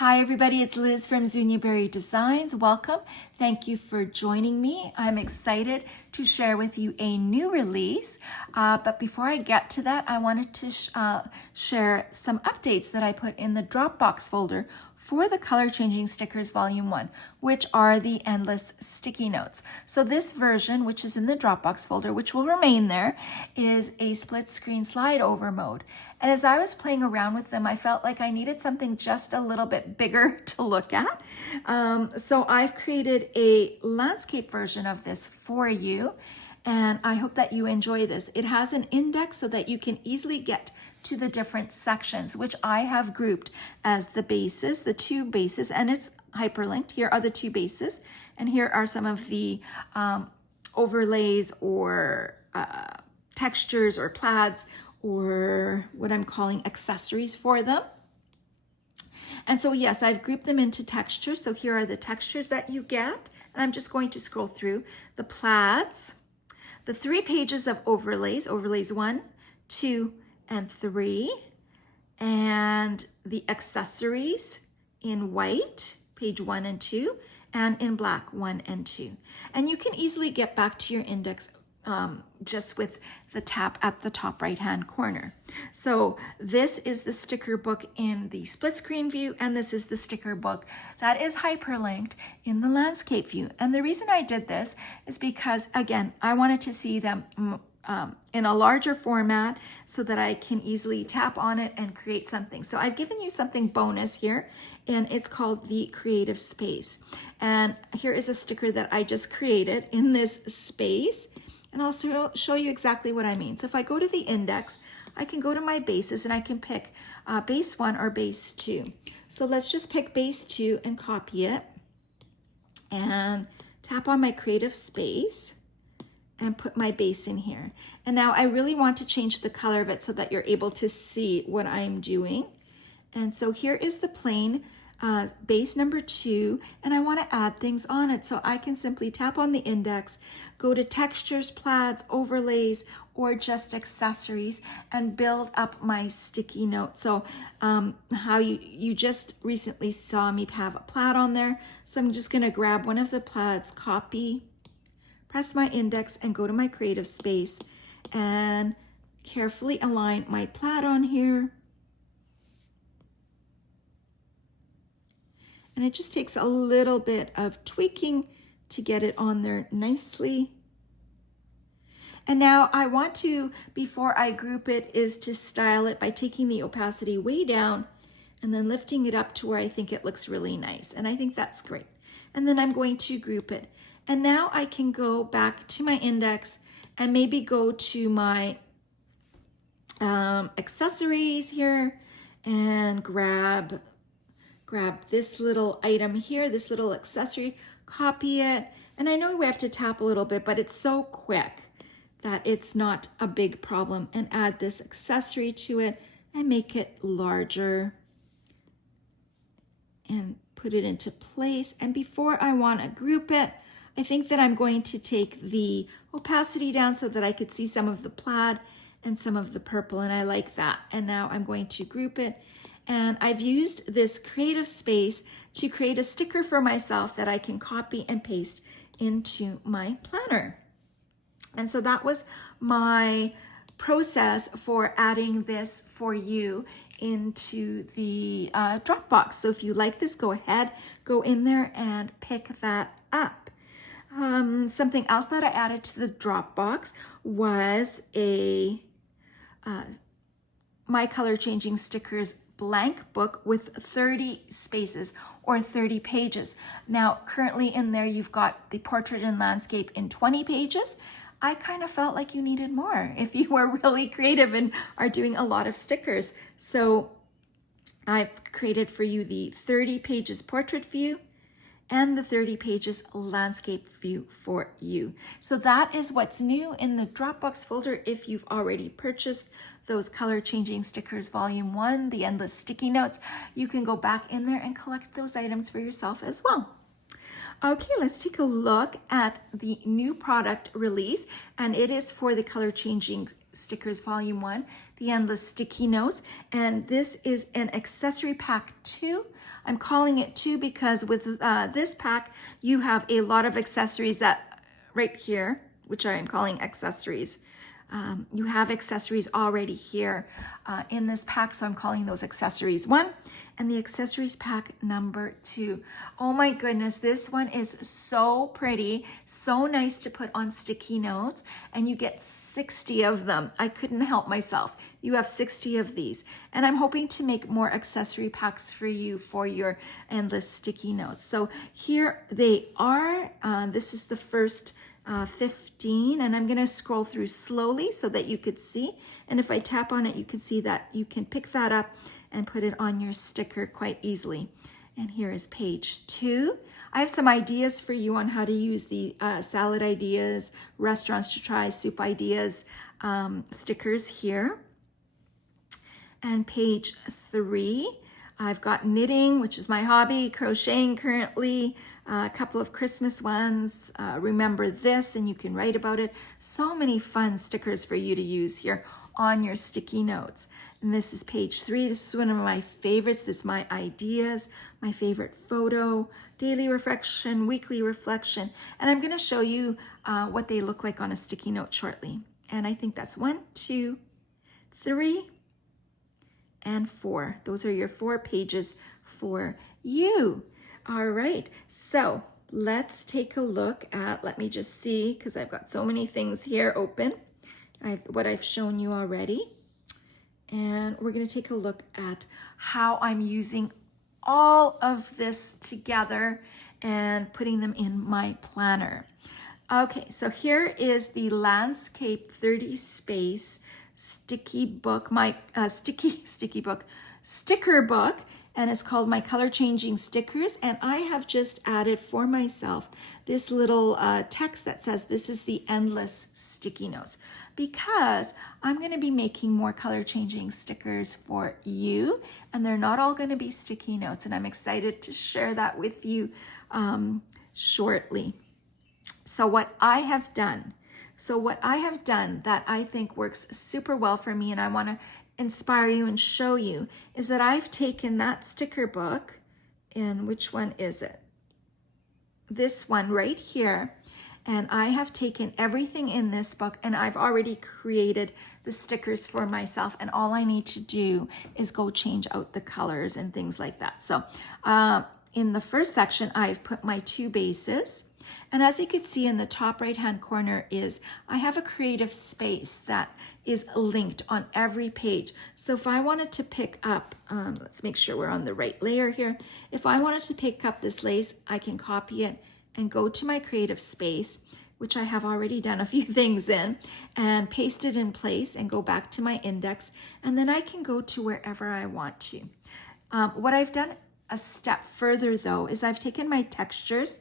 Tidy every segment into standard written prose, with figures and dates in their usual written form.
Hi everybody, it's Liz from Zunia Berry Designs. Welcome. Thank you for joining me. I'm excited to share with you a new release. But before I get to that, I wanted to share some updates that I put in the Dropbox folder for the Color Changing Stickers Volume 1, which are the endless sticky notes. So this version, which is in the Dropbox folder, which will remain there, is a split screen slide over mode. And as I was playing around with them, I felt like I needed something just a little bit bigger to look at. So I've created a landscape version of this for you, and I hope that you enjoy this. It has an index so that you can easily get to the different sections, which I have grouped as the bases, the two bases, and it's hyperlinked. Here are the two bases, and here are some of the overlays or textures or plaids or what I'm calling accessories for them. And so yes, I've grouped them into textures. So here are the textures that you get. And I'm just going to scroll through the plaids, the 3 pages of overlays, overlays 1, 2, and 3, and the accessories in white, page 1 and 2, and in black, 1 and 2. And you can easily get back to your index just with the tap at the top right hand corner. So this is the sticker book in the split screen view, and this is the sticker book that is hyperlinked in the landscape view. And the reason I did this is because, again, I wanted to see them in a larger format so that I can easily tap on it and create something. So I've given you something bonus here, and it's called the Creative Space. And here is a sticker that I just created in this space. And I'll show you exactly what I mean. So if I go to the index, I can go to my bases and I can pick base 1 or base 2. So let's just pick base 2 and copy it and tap on my Creative Space and put my base in here. And now I really want to change the color of it so that you're able to see what I'm doing. And so here is the plain base number 2, and I want to add things on it. So I can simply tap on the index, go to textures, plaids, overlays, or just accessories, and build up my sticky note. So how you just recently saw me have a plaid on there. So I'm just going to grab one of the plaids, copy, press my index, and go to my Creative Space and carefully align my plaid on here. And it just takes a little bit of tweaking to get it on there nicely. And now I want to, before I group it, is to style it by taking the opacity way down and then lifting it up to where I think it looks really nice. And I think that's great. And then I'm going to group it. And now I can go back to my index and maybe go to my accessories here and grab this little item here, this little accessory, copy it. And I know we have to tap a little bit, but it's so quick that it's not a big problem. And add this accessory to it and make it larger and put it into place. And before I want to group it, I think that I'm going to take the opacity down so that I could see some of the plaid and some of the purple, and I like that. And now I'm going to group it. And I've used this Creative Space to create a sticker for myself that I can copy and paste into my planner. And so that was my process for adding this for you into the Dropbox. So if you like this, go ahead, go in there and pick that up. Something else that I added to the Dropbox was a My Color Changing Stickers blank book with 30 spaces or 30 pages. Now, currently in there, you've got the portrait and landscape in 20 pages. I kind of felt like you needed more if you were really creative and are doing a lot of stickers. So I've created for you the 30 pages portrait view and the 30 pages landscape view for you. So that is what's new in the Dropbox folder. If you've already purchased those Color Changing Stickers Volume 1, the endless sticky notes, you can go back in there and collect those items for yourself as well. Okay, let's take a look at the new product release, and it is for the Color Changing Stickers Volume 1, the Endless Sticky Notes. And this is an accessory pack 2. I'm calling it 2 because with this pack, you have a lot of accessories that right here, which I am calling accessories. You have accessories already here in this pack, so I'm calling those accessories 1. And the accessories pack number 2. Oh my goodness, this one is so pretty, so nice to put on sticky notes, and you get 60 of them. I couldn't help myself. You have 60 of these, and I'm hoping to make more accessory packs for you for your endless sticky notes. So here they are. This is the first 15, and I'm going to scroll through slowly so that you could see. And if I tap on it, you can see that you can pick that up and put it on your sticker quite easily. And here is page 2. I have some ideas for you on how to use the salad ideas, restaurants to try, soup ideas stickers here. And page 3, I've got knitting, which is my hobby, crocheting currently, a couple of Christmas ones, remember this, and you can write about it. So many fun stickers for you to use here on your sticky notes. And this is page 3. This is one of my favorites. This is my ideas, my favorite photo, daily reflection, weekly reflection. And I'm going to show you what they look like on a sticky note shortly. And I think that's 1, 2, 3, and 4. Those are your 4 pages for you. All right, so let's take a look at, let me just see, because I've got so many things here open, what I've shown you already. And we're going to take a look at how I'm using all of this together and putting them in my planner. Okay, so here is the Landscape 30 Space sticky book, my sticker book, and it's called My Color Changing Stickers. And I have just added for myself this little text that says this is the Endless Sticky Notes, because I'm going to be making more color changing stickers for you, and they're not all going to be sticky notes, and I'm excited to share that with you shortly. So what I have done that I think works super well for me, and I want to inspire you and show you, is that I've taken that sticker book, and which one is it? This one right here. And I have taken everything in this book, and I've already created the stickers for myself, and all I need to do is go change out the colors and things like that. So in the first section, I've put my 2 bases. And as you can see in the top right hand corner is I have a creative space that is linked on every page. So if I wanted to pick up, let's make sure we're on the right layer here. If I wanted to pick up this lace, I can copy it and go to my creative space, which I have already done a few things in, and paste it in place and go back to my index, and then I can go to wherever I want to. What I've done a step further though is I've taken my textures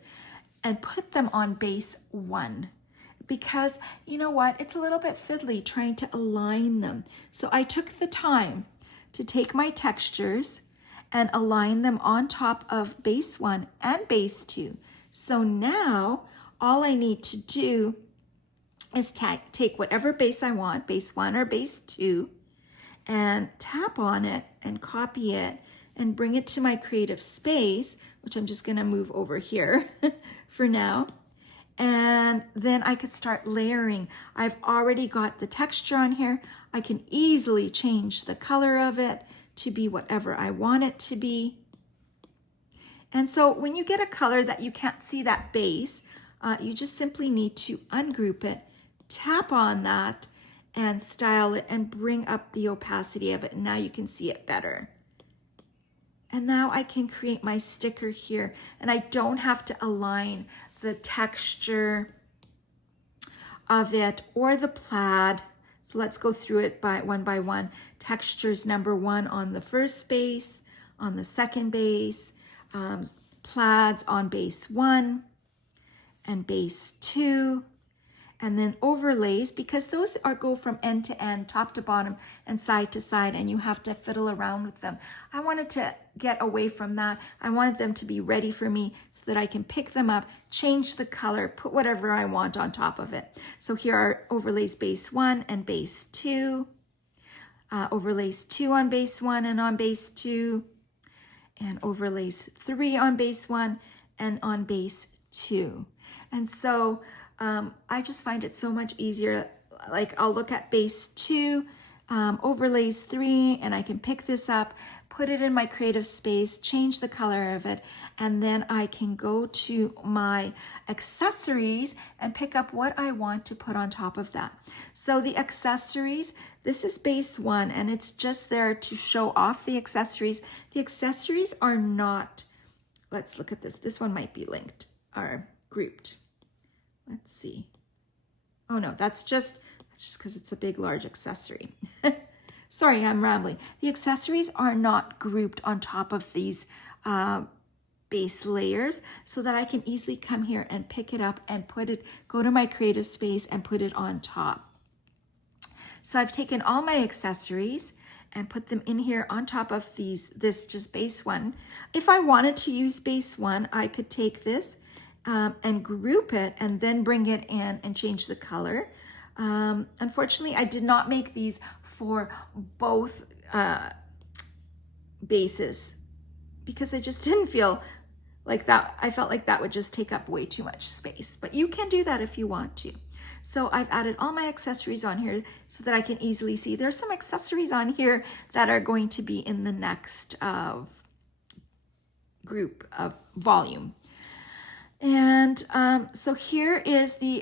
and put them on base 1, because you know what, it's a little bit fiddly trying to align them. So I took the time to take my textures and align them on top of base 1 and base 2. So now all I need to do is take whatever base I want, base 1 or base 2, and tap on it and copy it and bring it to my creative space, which I'm just gonna move over here for now. And then I could start layering. I've already got the texture on here. I can easily change the color of it to be whatever I want it to be. And so when you get a color that you can't see that base, you just simply need to ungroup it, tap on that, and style it and bring up the opacity of it. And now you can see it better. And now I can create my sticker here, and I don't have to align the texture of it or the plaid. So let's go through it one by one. Textures number 1 on the first base, on the second base, plaids on base 1 and base 2, and then overlays, because those go from end to end, top to bottom, and side to side, and you have to fiddle around with them. I wanted to get away from that. I wanted them to be ready for me so that I can pick them up, change the color, put whatever I want on top of it. So here are overlays base 1 and base 2. overlays 2 on base 1 and on base 2, and overlays 3 on base 1 and on base 2. And so I just find it so much easier. Like I'll look at base 2, overlays 3, and I can pick this up, put it in my creative space, change the color of it, and then I can go to my accessories and pick up what I want to put on top of that. So the accessories, this is base 1, and it's just there to show off the accessories. The accessories are not, let's look at this. This one might be linked or grouped. Let's see. Oh no, that's just because it's a big, large accessory. Sorry, I'm rambling. The accessories are not grouped on top of these base layers, so that I can easily come here and pick it up and put it, go to my creative space and put it on top. So I've taken all my accessories and put them in here on top of this just base 1. If I wanted to use base 1, I could take this and group it and then bring it in and change the color. Unfortunately, I did not make these for both bases because I just didn't feel like that. I felt like that would just take up way too much space, but you can do that if you want to. So I've added all my accessories on here so that I can easily see. There's some accessories on here that are going to be in the next group of volume. And so here is the,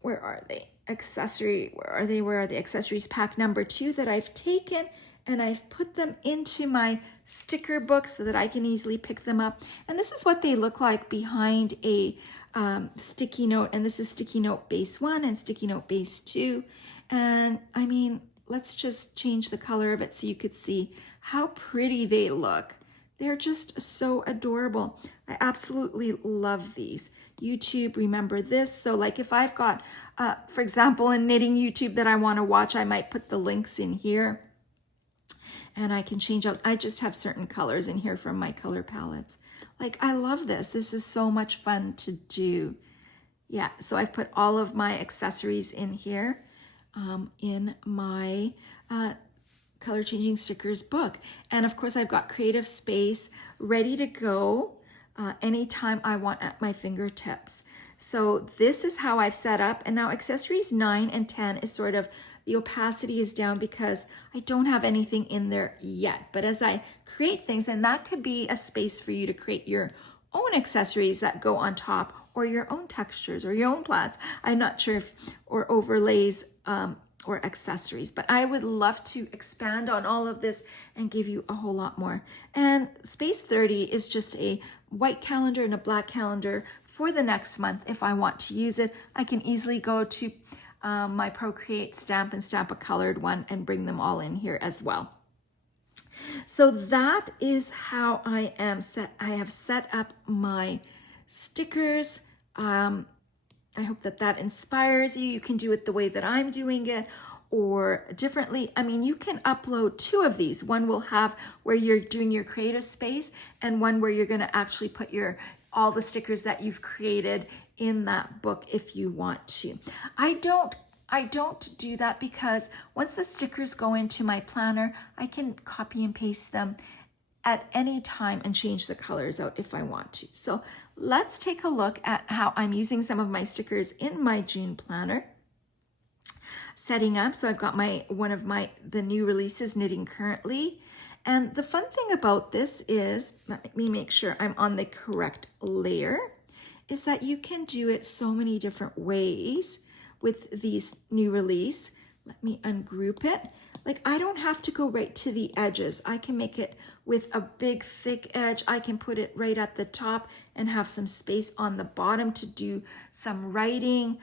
where are they? Where are the accessories? Pack number 2 that I've taken, and I've put them into my sticker book so that I can easily pick them up. And this is what they look like behind a sticky note. And this is sticky note base 1 and sticky note base 2. And I mean, let's just change the color of it so you could see how pretty they look. They're just so adorable. I absolutely love these. YouTube, remember this. So like if I've got, for example, a knitting YouTube that I want to watch, I might put the links in here. And I can change out, I just have certain colors in here from my color palettes. Like, I love this. This is so much fun to do. Yeah, so I've put all of my accessories in here in my color changing stickers book. And of course I've got creative space ready to go anytime I want at my fingertips. So this is how I've set up. And now accessories 9 and 10 is sort of, the opacity is down because I don't have anything in there yet. But as I create things, and that could be a space for you to create your own accessories that go on top, or your own textures or your own plaids. I'm not sure if, or overlays, or accessories, but I would love to expand on all of this and give you a whole lot more. And space 30 is just a white calendar and a black calendar for the next month. If I want to use it, I can easily go to my Procreate stamp and stamp a colored one and bring them all in here as well. So that is how I have set up my stickers. I hope that that inspires you. You can do it the way that I'm doing it or differently. I mean, you can upload 2 of these. One will have where you're doing your creative space, and one where you're going to actually put all the stickers that you've created in that book if you want to. I don't do that because once the stickers go into my planner, I can copy and paste them at any time and change the colors out if I want to. So let's take a look at how I'm using some of my stickers in my June planner. Setting up, so I've got the new releases, Knitting Currently. And the fun thing about this is, let me make sure I'm on the correct layer, is that you can do it so many different ways with these new release. Let me ungroup it. Like, I don't have to go right to the edges. I can make it with a big thick edge. I can put it right at the top and have some space on the bottom to do some writing.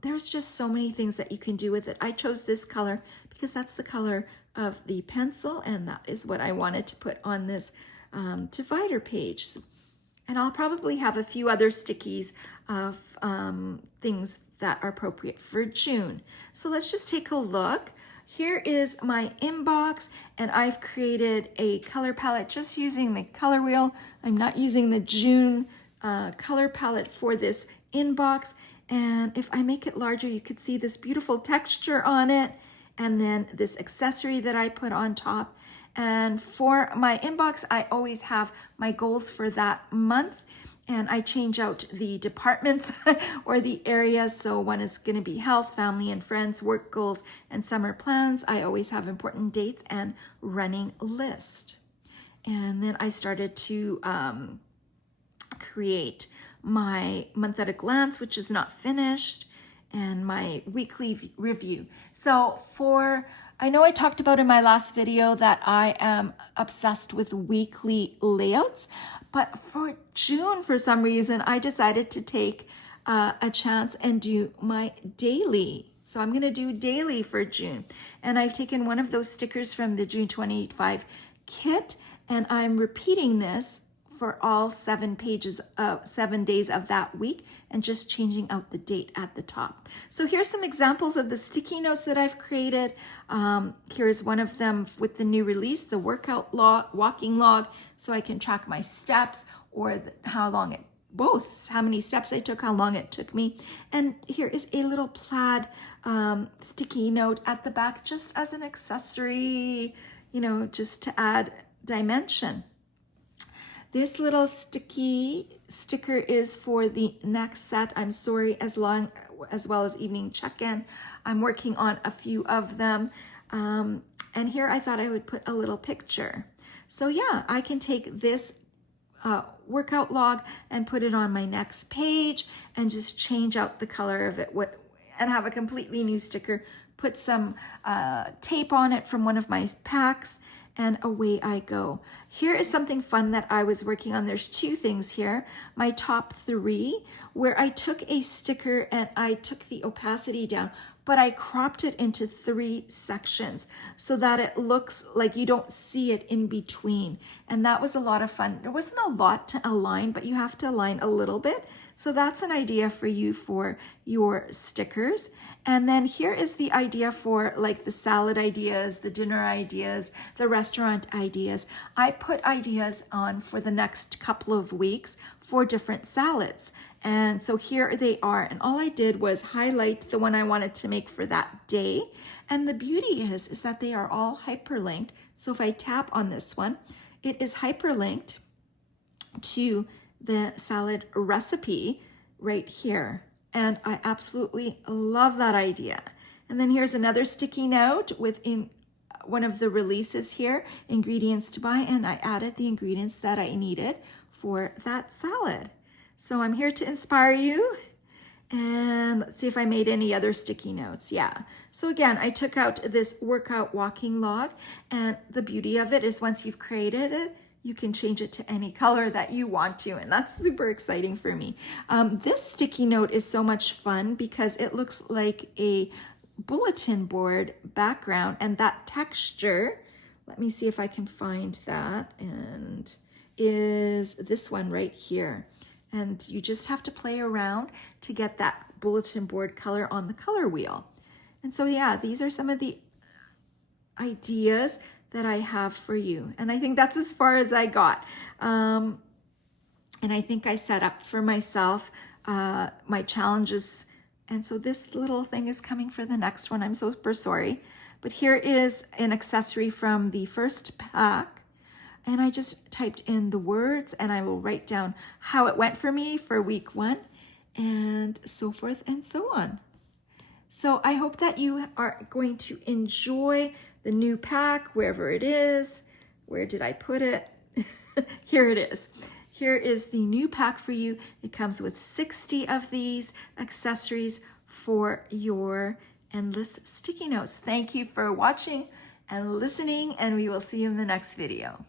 There's just so many things that you can do with it. I chose this color because that's the color of the pencil, and that is what I wanted to put on this divider page. And I'll probably have a few other stickies of things that are appropriate for June. So let's just take a look. Here is my inbox, and I've created a color palette just using the color wheel. I'm not using the June color palette for this inbox. And if I make it larger, you could see this beautiful texture on it. and then this accessory that I put on top. And for my inbox, I always have my goals for that month, and I change out the departments or the areas. So one is going to be health, family and friends, work goals, and summer plans. I always have important dates and running list. And then I started to create my month at a glance, which is not finished, and my weekly review. So I know I talked about in my last video that I am obsessed with weekly layouts, but for June, for some reason, I decided to take a chance and do my daily. So I'm gonna do daily for June. And I've taken one of those stickers from the June 25 kit, and I'm repeating this for all 7 days of that week, and just changing out the date at the top. So here's some examples of the sticky notes that I've created. Here's one of them with the new release, the workout log, walking log, so I can track my steps or how many steps I took, how long it took me. And here is a little plaid sticky note at the back, just as an accessory, just to add dimension. This little sticker is for the next set. I'm sorry, as well as evening check-in. I'm working on a few of them. And here I thought I would put a little picture. So yeah, I can take this workout log and put it on my next page and just change out the color of it and have a completely new sticker. Put some tape on it from one of my packs, and away I go. Here is something fun that I was working on. There's 2 things here. My top 3, where I took a sticker and I took the opacity down, but I cropped it into 3 sections so that it looks like you don't see it in between. And that was a lot of fun. There wasn't a lot to align, but you have to align a little bit. So that's an idea for you for your stickers. And then here is the idea for like the salad ideas, the dinner ideas, the restaurant ideas. I put ideas on for the next couple of weeks for different salads. And so here they are. And all I did was highlight the one I wanted to make for that day. And the beauty is that they are all hyperlinked. So if I tap on this one, it is hyperlinked to the salad recipe right here. And I absolutely love that idea. And then here's another sticky note within one of the releases here, ingredients to buy, and I added the ingredients that I needed for that salad. So I'm here to inspire you. And let's see if I made any other sticky notes. Yeah. So again, I took out this workout walking log, and the beauty of it is once you've created it, you can change it to any color that you want to, and that's super exciting for me. This sticky note is so much fun because it looks like a bulletin board background, and that texture, let me see if I can find that, and is this one right here. And you just have to play around to get that bulletin board color on the color wheel. And so yeah, these are some of the ideas that I have for you. And I think that's as far as I got. And I think I set up for myself my challenges. And so this little thing is coming for the next one. I'm super sorry. But here is an accessory from the first pack. And I just typed in the words, and I will write down how it went for me for week 1 and so forth and so on. So I hope that you are going to enjoy the new pack, wherever it is. Where did I put it? Here it is. Here is the new pack for you. It comes with 60 of these accessories for your endless sticky notes. Thank you for watching and listening, and we will see you in the next video.